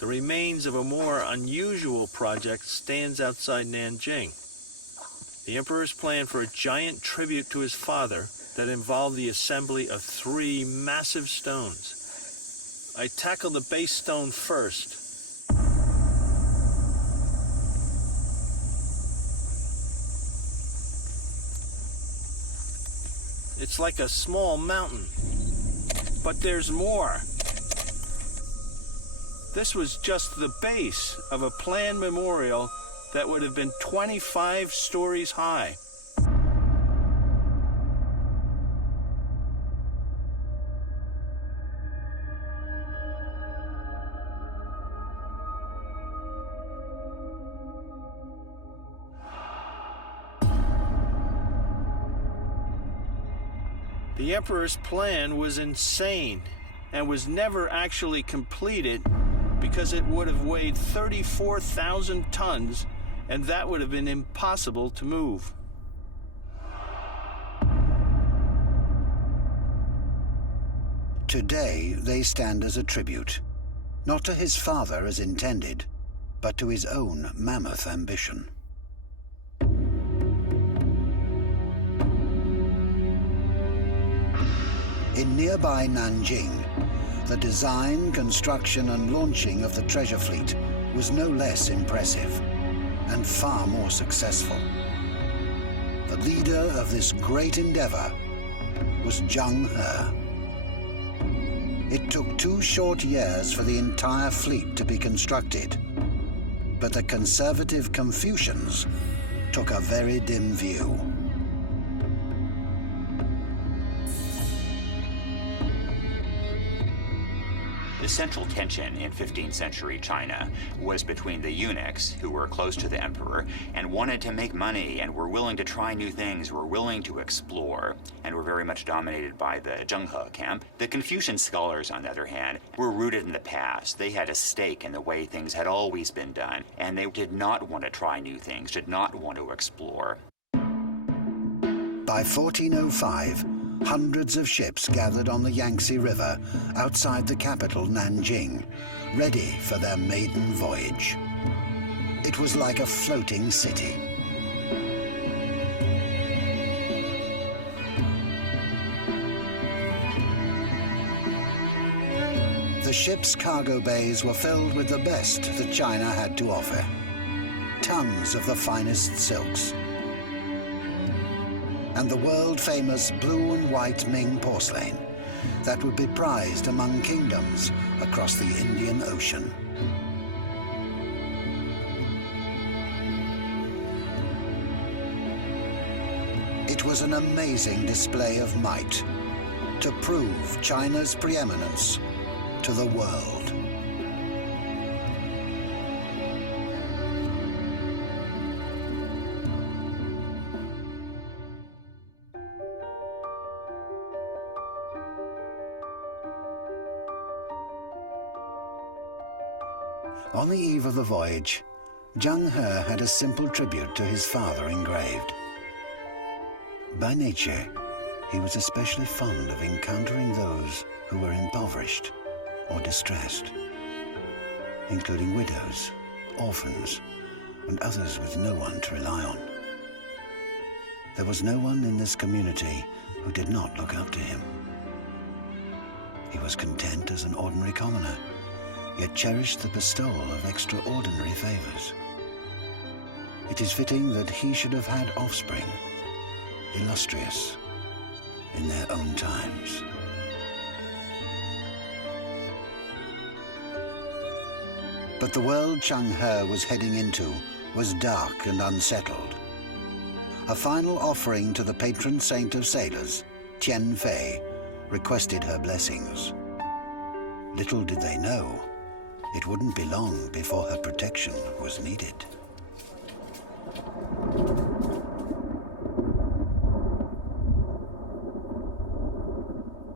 the remains of a more unusual project stands outside Nanjing. The emperor's plan for a giant tribute to his father that involved the assembly of 3 massive stones. I tackle the base stone first. It's like a small mountain, but there's more. This was just the base of a planned memorial that would have been 25 stories high. The emperor's plan was insane and was never actually completed because it would have weighed 34,000 tons, and that would have been impossible to move. Today, they stand as a tribute, not to his father as intended, but to his own mammoth ambition. In nearby Nanjing, the design, construction, and launching of the treasure fleet was no less impressive and far more successful. The leader of this great endeavor was Zheng He. It took 2 short years for the entire fleet to be constructed, but the conservative Confucians took a very dim view. The central tension in 15th century China was between the eunuchs, who were close to the emperor and wanted to make money and were willing to try new things, were willing to explore, and were very much dominated by the Zheng He camp. The Confucian scholars, on the other hand, were rooted in the past. They had a stake in the way things had always been done, and they did not want to try new things, did not want to explore. By 1405, hundreds of ships gathered on the Yangtze River outside the capital Nanjing, ready for their maiden voyage. It was like a floating city. The ship's cargo bays were filled with the best that China had to offer. Tons of the finest silks, and the world-famous blue and white Ming porcelain that would be prized among kingdoms across the Indian Ocean. It was an amazing display of might to prove China's preeminence to the world. On the eve of the voyage, Zheng He had a simple tribute to his father engraved. By nature, he was especially fond of encountering those who were impoverished or distressed, including widows, orphans, and others with no one to rely on. There was no one in this community who did not look up to him. He was content as an ordinary commoner, yet cherished the bestowal of extraordinary favors. It is fitting that he should have had offspring, illustrious in their own times. But the world Zheng He was heading into was dark and unsettled. A final offering to the patron saint of sailors, Tian Fei, requested her blessings. Little did they know, it wouldn't be long before her protection was needed.